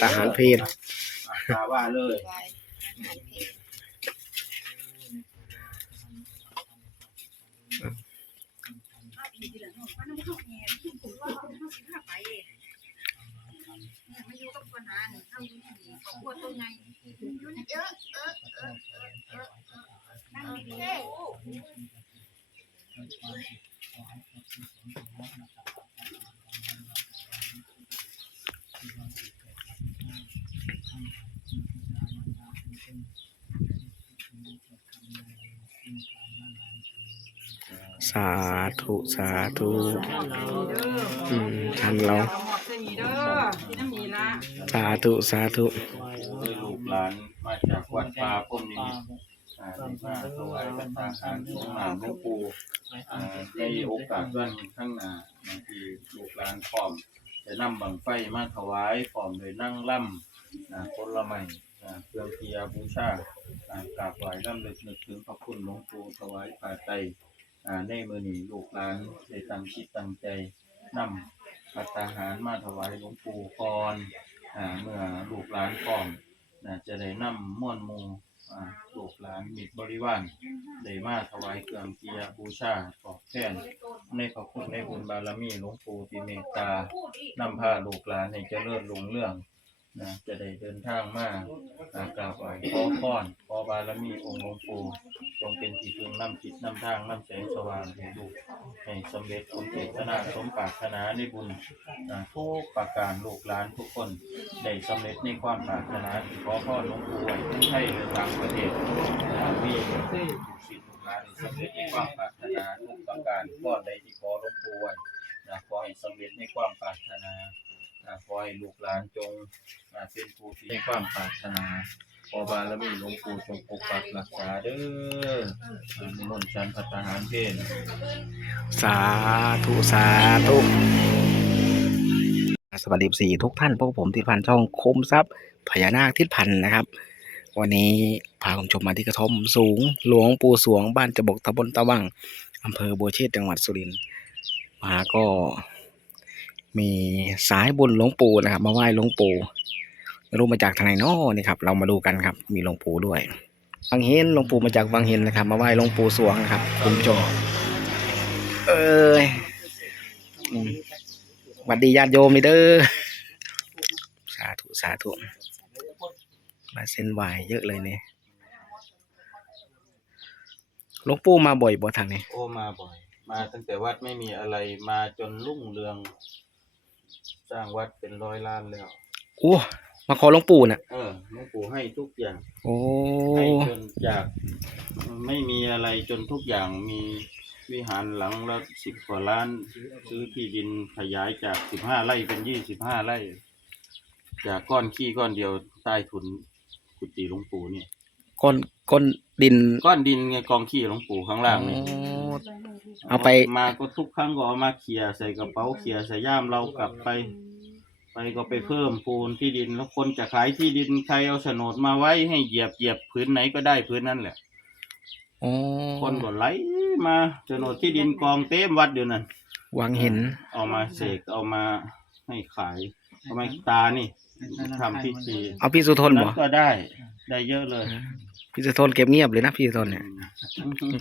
ทหารเพศตาว่าเลย สาธุสาธุอืมท่านเราหมดเส้นนี้เด้อที่น้ำมีละสาธุสาธุด้วยลูกหลานมาจากวัดป่าพุ่มนี้อ่าที่มาถวายปัตตาหารสงฆ์หลานหลวงปู่ในโอกาสวันข้างหน้าบางทีลูกหลานพร้อมจะนำบังไฟมาถวายพร้อมโดยนั่งล่ำนะผลไม้อ่เครื่องเทียบูชากราบไหว้ร่ำลึกนึกถึงพระคุณหลวงปู่ถวายผ้าไตร อ่าในมือนี้ลูกหลานได้ตั้งคิดตั้งใจนำปัตตาหารมาถวายหลวงปู่ก่อนอ่าเมื่อลูกหลานพร้อมนะจะได้นำม่วนหมูอ่าลูกหลานมิตรบริวารได้มาถวายเครื่องเกียรบูชาตอบแทนในพระคุณในบุญบารมีหลวงปู่ที่เมตตานำพาลูกหลานให้เจริญรุ่งเรื่อง นะจะได้เดินทางมาอ่ากราบไหว้ขอพรขอบารมีองค์หลวงปู่จงเป็นที่พึ่งนำจิตนำทางนำแสงสว่างให้ลูกให้สำเร็จสมเจตนาสมปรารถนาในบุญนะทุกประการลูกหลานทุกคนได้สำเร็จในความปรารถนาที่ขอพ่อหลวงปู่ไว้ทั้งไทยและต่างประเทศนะมีทุกสิ่งทุกอย่างได้สำเร็จในความปรารถนาทุกประการข้อใดที่ขอหลวงปู่ไว้นะขอให้สำเร็จในความปรารถนา ขอให้ลูกหลานจงนะเป็นผู้ที่ในความปรารถนาขอบารมีหลวงปู่จงปกปักรักษาเด้ออนิมนต์ชันพัฒหารเพนสาธุ สาธุ สวัสดีสี่ทุกท่านพวกผมทิศพันธ์ช่องคมทรัพย์พญานาคทิศพันธ์นะครับ วันนี้พาคุณผู้ชมมาที่กระท่อมสูง หลวงปู่สวงบ้านจะบกตำบลตะวังอำเภอบัวเชษจังหวัดสุรินทร์มาก็ มีสายบุญหลวงปู่นะครับ มาไหว้หลวงปู่ไม่รู้มาจากทางไหนเนาะนี่ครับ เรามาดูกันครับ มีหลวงปู่ด้วยวังเฮนหลวงปู่มาจากวังเฮนนะครับ มาไหว้หลวงปู่สวงนะครับคุณผู้ชมเอยอืมหวัดดีญาติโยมนี่เด้อสาธุสาธุมาเส้นไหวเยอะเลยเนี่ยหลวงปู่มาบ่อยบ่ทางนี้โอ้มาบ่อย มาตั้งแต่วัดไม่มีอะไรมาจนรุ่งเรือง สร้างวัดเป็นร้อยล้านแล้ว โอ้มาขอหลวงปู่น่ะ เออหลวงปู่ให้ทุกอย่างโอ้ให้จนจากไม่มีอะไรจนทุกอย่างมีวิหารหลังละสิบกว่าล้าน ซื้อที่ดินขยายจากสิบห้าไร่เป็นยี่สิบห้าไร่ จากก้อนขี้ก้อนเดียวใต้ถุนกุฏิหลวงปู่นี่ ก้นก้นดิน ก้อนดินไงกองขี้หลวงปู่ข้างล่างนี่โอ้เอาไป มาก็ทุกครั้งก็เอามาเขี่ยใส่กระเป๋าเขี่ยใส่ย่ามเรากลับไป ไปก็ไปเพิ่มพูนที่ดินแล้วคนจะขายที่ดินใครเอาโฉนดมาไว้ให้เหยียบเหยียบพื้นไหนก็ได้พื้นนั่นแหละโอ้คนก็ไหลมาโฉนดที่ดินกองเต็มวัดอยู่นั่นวังเห็น เอามาเสกเอามาให้ขาย เอามาตานี่ทำพิธีเอาพี่สุทนนั้บ่นก็ได้ ได้เยอะเลยพี่สุทนเก็บเงียบเลยนะพี่สุทนเนี่ย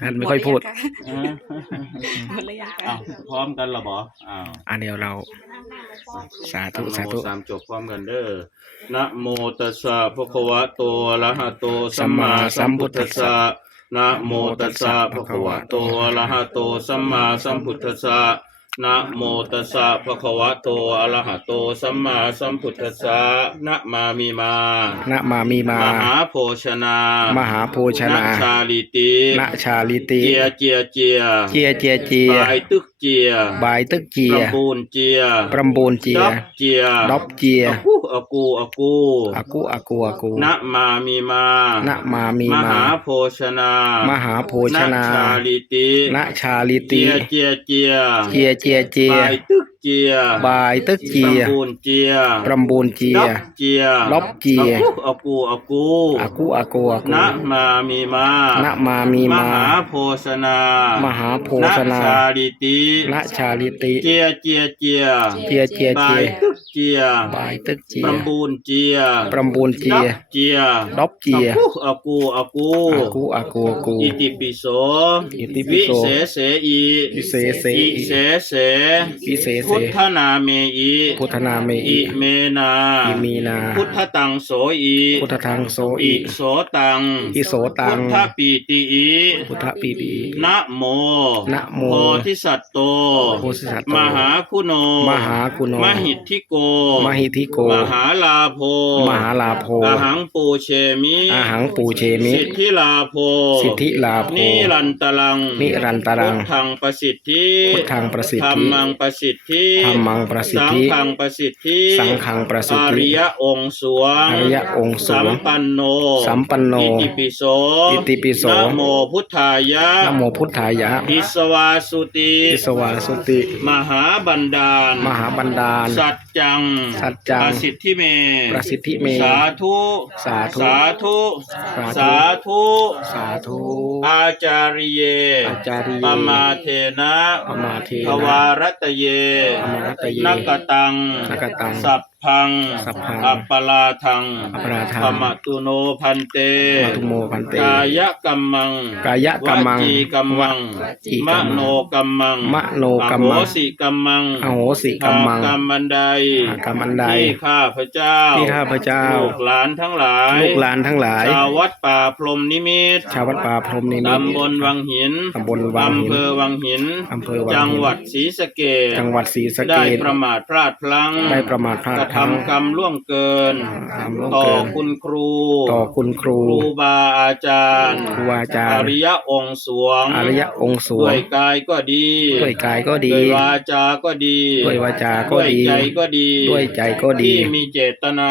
ท่านไม่ค่อยพูด เออหมดเลยยังอ้าวพร้อมกันเหรอบออ้าว อันเดียวเราสาธุนะสาโมธุสามจบพร้อมกันเด้อนะโมตัสสะภะคะวะโตอะระหะโตสัมมาสัมพุทธัสสะนะโมตัสสะภะคะวะโตอะระหะโตสัมมาสัมพุทธัสสะ นะโมตัสสะภะคะวะโตอะระหะโตสัมมาสัมพุทธัสสะนะมามิมาณมามีมาม หาโภชนามมหาโภชนาชาลิติณชาลิติ เจียเจียเจียเจียเจียเจีย บายตึกเจียบายตึกเจียประบูนเจียประมบูนเจียดอกเจียดอบเจียอากูอากูอากูอากูอากูอากูนะมามีมาณมามีมมา หาโภชนามมหาโภชนาชาลิติณชาลิเจีติยเจียเจีย เจียเจียเจียบายตึกเจียบายตึกเจียประบูนเจียประมบูนเจีดยอกเจียดอกเจียอากูอากูอากูอากูอากูนะมามีมาณมามีมมาหาโภชนามหาโภชนาณชาลิติณชาลิติ เจียเจียเจียเจียเจียบาเจียยตึก เจียบายตึกเจียประบูนเจียประมูลเจียดับเจียดอบเจียอากูอากูอากูอากูอากูอิติปิโสอิติปิวิโสเสเสอีวิเศเสอิอิเสเสวิเศเสพุทธนาเมอีพุทธนาเมอิอิเมนาอิมีนา พุทธตังโสอีพุทธทังโสอิอิโสตังอิโสตังพุทธปีติอีพุทธปีดีนะโมนะโมโพธิสัตว์โตโพธิสัตว์โตมหาคุณโนมหากุโนมหิทธิโกมหิทธิโก มหาลาโภมหาลาโภอาหังปูเชมิอาหังปูเชมิ สิทธิลาโภสิทธิลาโภนิรันตรัง นิรันตรังพุทธังประสิทธิพุทธังประสิทธิธรรมังประสิทธิธัมมังประสิทธิ สังฆังประสิทธิ สังฆังประสิทธิ อริยองค์สวง อริยองค์สวง สัมปันโน สัมปันโน อิติปิโส อิติปิโสนะโมพุทธายะนะโมพุทธายะอิสวาสุติอิสวาสุติ มหาบันดาล มหาบันดาล สัจจังสัจจังประสิทธิเม ประสิทธิเม สาธุ สาธุ สาธุ สาธุ สาธุสาธุ อาจาริเยอาจาริเยปมาเทนะปมาเทภนะวารัตเยปมารัตเยนักกตังนักกตังสัพพังสัพพังอัปปลาทังอัปปลาทังธรรมตุโนพันเตมาตุโมพันเตกายกัมมังกายกัมมังวจีกัมมังวจีมกัมมังโนกัมมังมโนกัมมังอโหสิกัมมังอโหสิกัมมังหากรรมบันไดหากรรมอันใดที่ข้าพระเจ้าที่ข้าพเจ้าลูกหลานทั้งหลายลูกหลานทั้งหลาย ชาววัดป่าพรหมนิมิตรชาววัดป่าพรหมนิมิตรตำบลวังหินตำบลวังหินอำเภอวังหิน อำเภอวังหิน จังหวัดศรีสะเกษจังหวัดศรีสะเกได้ษประมาทพลาดพลั้งได้ประมาทพลาดกระพลั้ง ทำกรรมล่วงเกินทำล่วงต่อเกินคุณครู ต่อคุณครูครูบาอาจารย์ครูอาจารอย์ริยองค์สวงอริยองค์สวด้งวยกายก็ดีด้วยกายก็ดี ด้วยวาจาก็ดีด้วยวาจาก็ดี ด้วยใจก็ดี ด้วยใจก็ดี ที่มีเจตนา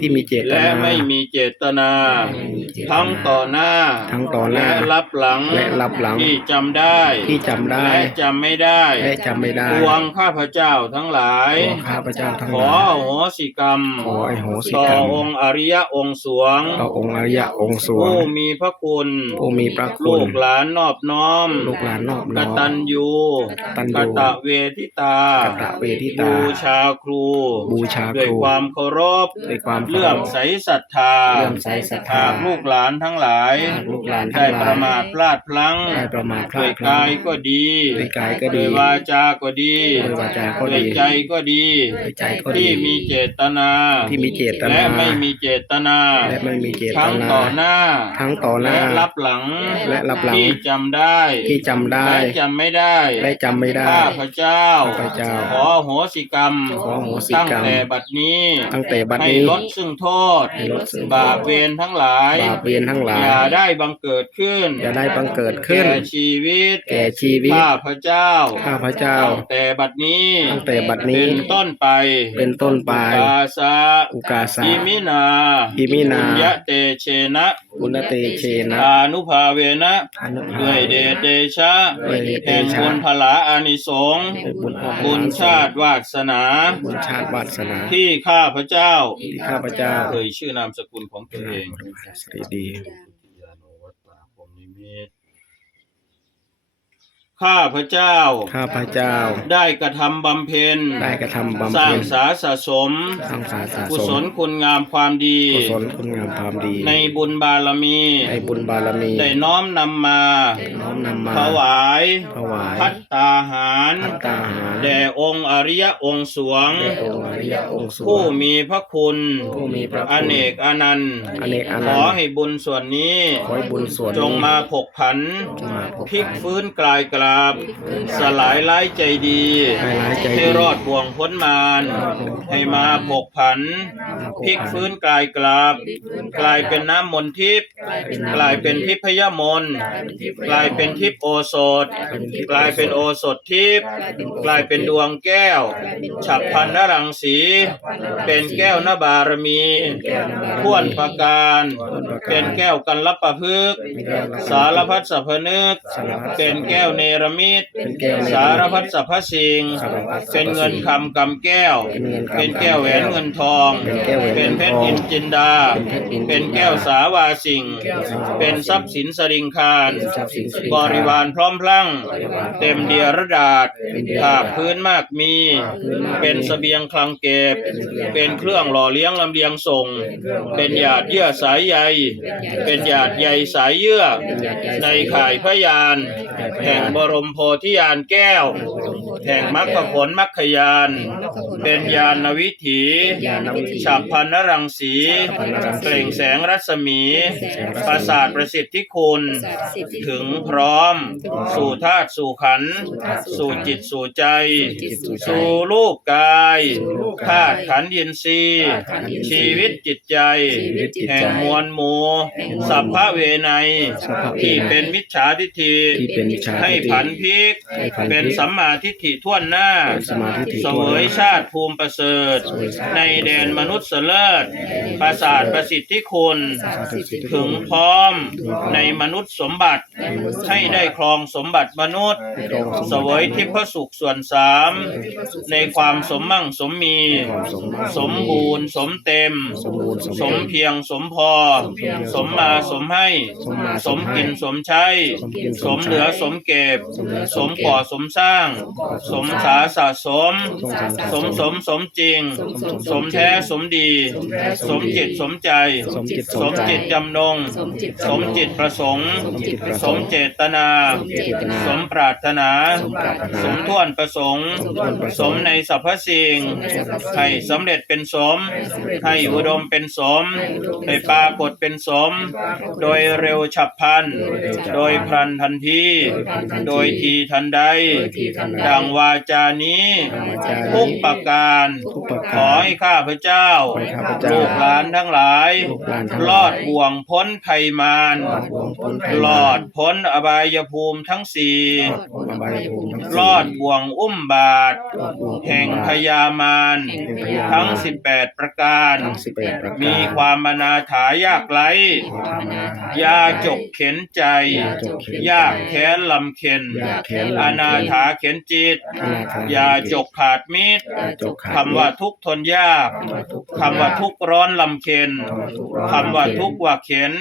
ที่มีเจตและนาไม่มีเจตนาไม่มีเจตนา ทั้งต่อหน้าทั้งต่อหน้าและรับหลังและรับหลังที่จำได้ที่จำได้ และจำไม่ได้และจำไม่ได้ปวงข้าพเจ้าทั้งหลายขอข้าพเจ้าทั้งขหอลายอโหสิกรรมขออโหสิต่อกรรมองค์อริยองค์สวงต่อองค์อริยองค์สวงผู้มีพระคุณผู้มีพระคุณลูกหลานนอบน้อมลูกหลานนอบกน้อมตัญญูกตัญญูกตะเวทิตากตะเวทิตาบูชาครูบูชาครูด้วยความเคารพด้วยความเคารพเลื่อมใสศรัทธาเลื่อมใสศรัทธาหากลูกหลานทั้งหลายหากลูกหลานทั้ได้งหลายประมาทพลาดพลั้งได้ประมาทพลาด้วดยพลั้กางยก็ดีด้วยกายก็ดีด้วยวาจาก็ดีด้วยวาจาก็ดีด้วยใจก็ดี ด้วยใจก็ดีที่มีเจตนาที่มีเจตนาและไม่มีเจตนา และไม่มีเจตทั้งนาต่อหน้า ทั้งต่อหน้า และรับหลังและรับหลัง ที่จำได้ ที่จำได้และจำไม่ได้และจำไม่ได้ ข้าพเจ้า ข้าพเจ้าขอโหสิกรรม ขอโหสิกรรมตั้งแต่บัดนี้ตั้งแต่บัดให้นี้ ลดซึ่งโทษ ให้ลดซึ่งโทษ บาปเวรทั้งหลาย บาปเวรทั้งหลาย อย่าได้บังเกิดขึ้นอย่าได้บังเกิดขึ้น แก่ชีวิตแก่ชีวิต ข้าพเจ้าข้าพเจ้า ตั้งแต่บัดนี้ตั้งแต่บัดนี้ เป็นต้นไปเป็นต้นไปอุกาสะอุกาสะอิมินาอิมินา ปุญญเตเชนะอุณเตเชนะ อานุภาเวนะอนุภาด้วยเดชเดชะด้วยเดชเดชะ แห่งบุญพลาอานิสงส์ด้วยบุญอาภาบุญชาติวาสนา บุญชาติวาสนาที่ข้าพเจ้าที่ข้าพเจ้าเอ่ยชื่อนามสกุลของตัวเองสรีดี ยาโนวัตตาคมนิมิต ข้าพเจ้า ข้าพเจ้า ได้กระทำบำเพ็ญ ได้กระทำบำสร้าเพ็งญสาสะสม สร้างสาสะกุสศมลคุณงามความดี กุศลคุณงามความดี ในบุญบารมี ในบุญบารมี ได้น้อมนำมาน้อมนำมาถวาย ถวาย พัตตาหาร พัตตาหาร แด่องค์อริยองค์สวง แด่องค์อริยองค์สวง ผู้มีพระคุณ ผู้มีพระคุณอเนกอนันต์ อเนกอนันต์ ขอให้บุญส่วนนี้ ขอให้บุญส่วนจงมาผกผันจงมาผกผันพลิกฟื้นกลายกราบสลายร้ายใจดีให้ร้ายใจดี ให้รอดบ่วงพ้นมารให้มาผกผันพลิกฟื้นกลายกราบ กลายเป็นน้ำมนต์ทิพย์กลายเป็นทิพยมนต์กลายเป็นทิพย์โอสถ กลายเป็นโอสถทิพย์กลายเป็นดวงแก้ว ฉับพลันนรังสี เป็นแก้วนบารมีท่วนประการ เป็นแก้วกันรับประพฤกษ์สารพัดสัพพนึกเป็นแก้วเนรมิตเป็นแก้วสารพัดสรรพสิ่งสารพัดสรรพสิ่ง เป็นเงินคำกำแก้ว เป็นเงินคำเป็นแก้วแหวนเงินทองเป็นแก้วแหวนเป็นเพชรเงินทองอินจินดาเป็นเพชรอินจินดา เป็นแก้วสาวาสิงเป็นทรัพย์สินสริงคารเป็นทรัพย์สินสิริบริวารพร้อมพลั่งบริวารเต็มเดียระดาษเป็นเดียระดาษภาคพื้นมากมีภาคพื้นมากมี เป็นเสบียงคลังเก็บเป็นเสบียงเป็นเครื่องหล่อเลี้ยงลำเลียงส่ง เป็นหยาดเยื่อสายใย เป็นหยาดใยสายเยื่อ ในข่ายพยาน แห่งบรรมโพธิญาณแก้ว แห่งมรรคผลมรรคยาน เป็นญาณวิถีญาณวิถีฉับพันนรังสีฉับพรรณรังสี เปล่งแสงรัศมีแสงรัศมีประสาทประสิทธิคุณ ถึงพร้อม สู่ธาตุสู่ขันธ์สู่จิตสู่ใจ สู่รูปกายธาตุขันธ์ยินทรีย์ธาตุขันธ์ยินทรีย์ชีวิตจิตใจชีวิตจิตใจ แห่งมวลหมู่สัพพะเวไนยสัพพะเวไนยที่เป็นมิจฉาทิฏฐิที่เป็นมิจฉาทิฏฐิให้ผันพลิกให้ผันพลิกเป็นสัมมาทิฏฐิท่วนหน้าเป็นสมาธิเสวยชาติภูมิประเสริฐเสวยชาติในแดนมนุษย์เสลิศประสาทประสิทธิคุณถึงพร้อมในมนุษย์สมบัติ ให้ได้ครองสมบัติมนุษย์เสวยทิพสุขส่วนสามในความสมมั่งสมมี สมบูรณ์สมเต็ม สมบูรณ์สมเพียงสมพอ สมมาสมให้ สมมาสมกินสมใช้สมกินสมเหลือสมเก็บ สมเหลือสมก่อสมสร้างสมสาสะสม สมสมสมจริง สมแท้สมดี สมจิตสมใจ สมจิตสสมมใจจิตจำนง สมจิตประสงค์ สมจิตประสสมงค์เจตนาสมเจตนาสมปรารถนา สมปรารถนา สมท่วนประสงค์ สมถ้วนประสสงมค์ในสรรพสิ่งให้สำเร็จเป็นสม ให้อุดมเป็นสม ให้ปรากฏเป็นสม โดยเร็วฉับพลัน โดยพลันทันที โดยทีทันใดดังวาจานี้ทุกประการทุกประขกาอรให้ข้าพเจ้าขอให้ข้าพเจ้าลูกหลานทั้งหลายลูกหลานทั้งหลายรอดบ่วงพ้นภัยมารรอดบ่วงพ้นภัยรอดพ้นอบายภูมิทั้งสี่รอดพ้นอบายภูมิทั้งสี่รอดบ่วงอุ้มบาทรอดบ่วงแห่งพยามารแห่งพยามารทั้งสิบแปดประการทั้งสิบแปดประการมีความอนาถายากไร้ยาจกเข็นใจ ยาจกเข็นใจยากแค้นลำเข็นยากแค้นลำเข็นอนาถาเข็นจิตอนาถยาจกขาดมิตรยาจกขาดคำว่าทุกข์ทนยากคำว่าทุกข์ร้อนลำเค็นคำว่าทุกข์ว่าเข็น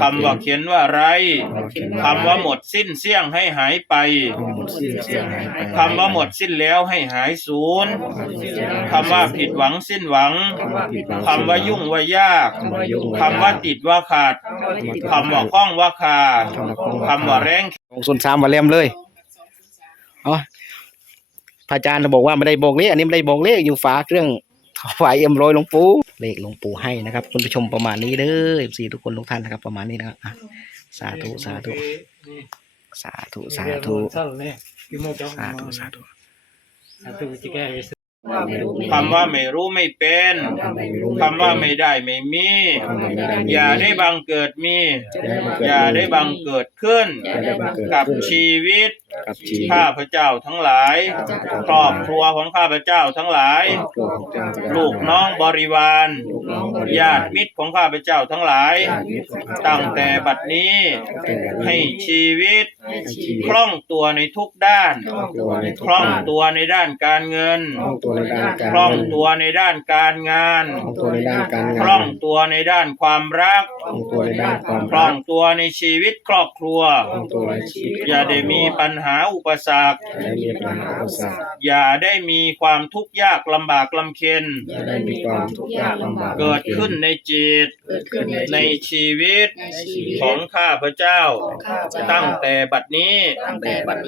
คำว่าเข็นว่าไรคำว่าหมดสิ้นเสี่ยงให้หายไปคำว่าหมดสิ้นเสียหายไปคำว่าหมดสิ้นแล้วให้หายสูญคำว่าผิดหวังสิ้นหวังคำว่ายุ่งว่ายากคำว่ายุ่งคำว่าติดว่าขาดคำว่าคล้องว่าคาคำว่าแรงลงส่วนสามมาเล่มเลยอ๋อ พระอาจารย์บอกว่าไม่ได้บอกเลขอันนี้ไม่ได้บอกเลขอยู่ฝาเครื่องถวายเอ็มโรยหลวงปู่เลขหลวงปู่ให้นะครับ คุณผู้ชมประมาณนี้เด้อสี่ทุกคนทุกท่านนะครับ ประมาณนี้นะครับสาธุสาธุสาธุสาธุสาธุสาธุ คำว่าไม่รู้ไม่เป็นคำว่าไม่ได้ไม่มี อย่าได้บังเกิดมี อย่าได้บังเกิดขึ้น กับชีวิตกับชีวิตข้าพเจ้าทั้งหลายครอบครัวของข้าพเจ้าทั้งหลายครอบครัวของเจ้าลูกน้องบริวารญาติมิตรของข้าพเจ้าทั้งหลาย ตั้งแต่บัดนี้ให้ชีวิต คล่องตัวในทุกด้าน คล่องตัวในด้านการเงิน คล่องตัวในด้านการคล่องตัวในด้านการงาน คล่องตัวในด้านการคล่องตัวในด้านความรัก คล่องตัวในด้านความคล่องตัวในชีวิตครอบครัว คล่องตัวในชีวิต อย่าได้มีปัญหาอุปสรรค อย่าได้มีปัญหาอุปสรรคอย่าได้มีความทุกข์ยากลำบากลำเค็ญ อย่าได้มีความทุกข์ยากลำบากเกิดขึ้นในจิตในชีวิตของข้าพเจ้า ตั้งแต่บัดนี้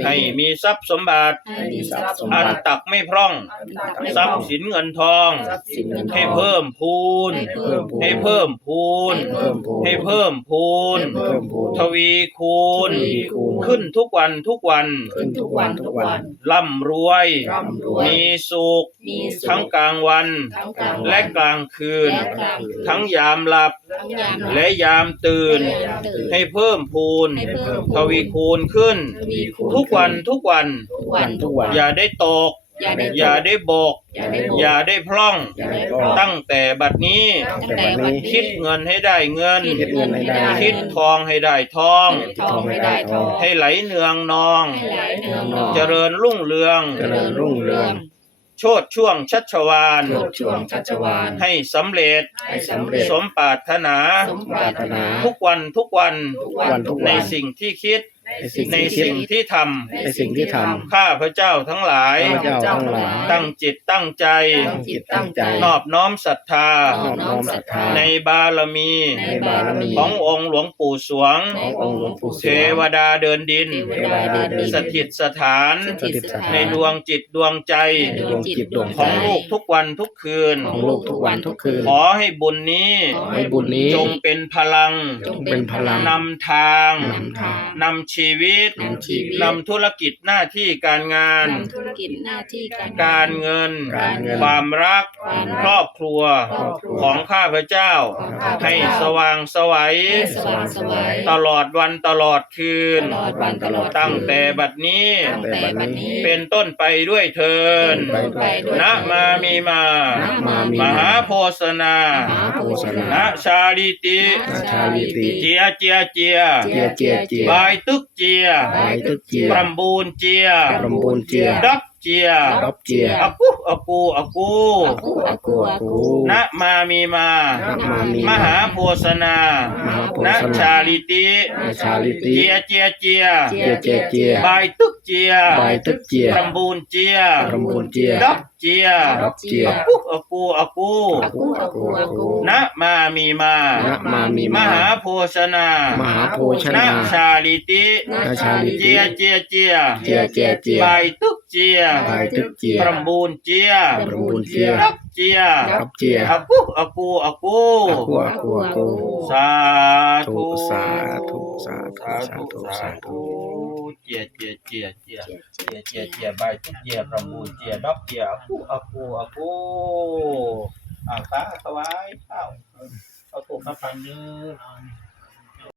ให้มีทรัพย์สมบัติมีทรัพย์สมอันบัติตักไม่พร่อง ทรัพย์สินเงินทองสินเงินทองให้เพิ่มพูน ให้เพิ่มพูนเพิ่มพูน ให้เพิ่มพูนเพิ่มพูนทวีคูณ ทวีคูณขึ้นทุกวันทุกวัน ขึ้นทุกวันทุกวัน ร่ำรวย ร่ำรวยมีสุข มีสุขทั้งกลางวัน ทั้งกลางวันและกลางคืน และกลางคืน ทั้งยามหลับทั้งยามหลับ และยามตื่นและยามตื่น ให้เพิ่มพูนให้เพิ่มทวีคูณขึ้นทวีคูณทุกวันทุกวันทุกวันทุกวัน อย่าได้ตก อย่าได้อย่าได้โบกอย่าได้โบกอย่าได้พร่องอย่าได้พร่อง ตั้งแต่บัดนี้ตั้งแต่วันนี้คิดเงินให้ได้เงิน คิดเงินให้ได้คิดทองให้ได้ทองทองให้ได้ทองให้ไหลเนืองนอง ให้ไหลเนืองนอง เจริญรุ่งเรือง เจริญรุ่งเรืองโชดช่วงชัชวาน โชดช่วงชัชวาลให้สำเร็จให้สำเร็จสมปรารถนา สมปรารถนา ทุกวันทุกวันทุกวันทุกในวันสิ่งที่คิด ในสิ่งในที่คิดสิ่งที่ทในสิ่งที่ทำข้าพระเจ้าทั้งหลาย ข้าพเจ้าทั้งหลายตั้งจิตตั้งใจ ตั้งจิตตั้งใจนอบน้อมศรัทธา นอบน้อมศรัทธาในบารมี ในบารมีขององค์หลวงปู่สวง ขององค์หลวงปู่สเทวงวดาเดินดิน เทวดาเดินดินสถิตสถาน สถิตสถานในดวงจิตดวงใจ ในดวงจิตดวงขใจองลูกทุกวันทุกคืน ของลูกทุกวันทุกคืน ขอให้บุญนี้ขอให้บุญนี้จงเป็นพลังจงเป็นพลังนำทางนำทางนำชีวิต นำชีวิตนำธุรกิจหน้าที่การงาน นำธุรกิจหน้าที่การการเงิน การเงินความรัก ความรักครอบครัวครอบครัวของข้าพเจ้า ของข้าพเจ้า ให้สว่างไสวัย ให้สว่างไสวัย ตลอดวันตลอดคืน ตลอดวันตลอดคืน ตั้งแต่บัดนี้ ตั้งแต่บัดนี้ เป็นต้นไปด้วยเทินเป็นต้นไปด้วยนะมามีมานะมามีมหาโพสนามหาโพสนานะชาลิตินะชาลิติ เจียเจียเจียเจียเจียเจีย บายตึก เจียบายตึกเจียปรำบูน เจียปรำบูนเจียดับเจียดับเจียอากูอากูอากูอากูอากูอากูนะมามีมานะมามีมหาโพสนามหาโพนะสนาชาลิตินะชาลิติเจียเจียเจียเจียเจียเจียบายตึกเจียบายตึกเจียปรำบูนเจียปรำบูนเจียดับเจียดับเจียอากูอากูอากูอากูอากูอากูนะมามีมานะมามีมมาหาโพชนามหาโพชนะนาชาลิตินะชาลิติเจียเจียเจียเจียเจียเจียบายตึกเจียบายตึกเจียปรำบูนเจียปรำบูนเจียดับเจียดับเจียอากูอากูอากูอา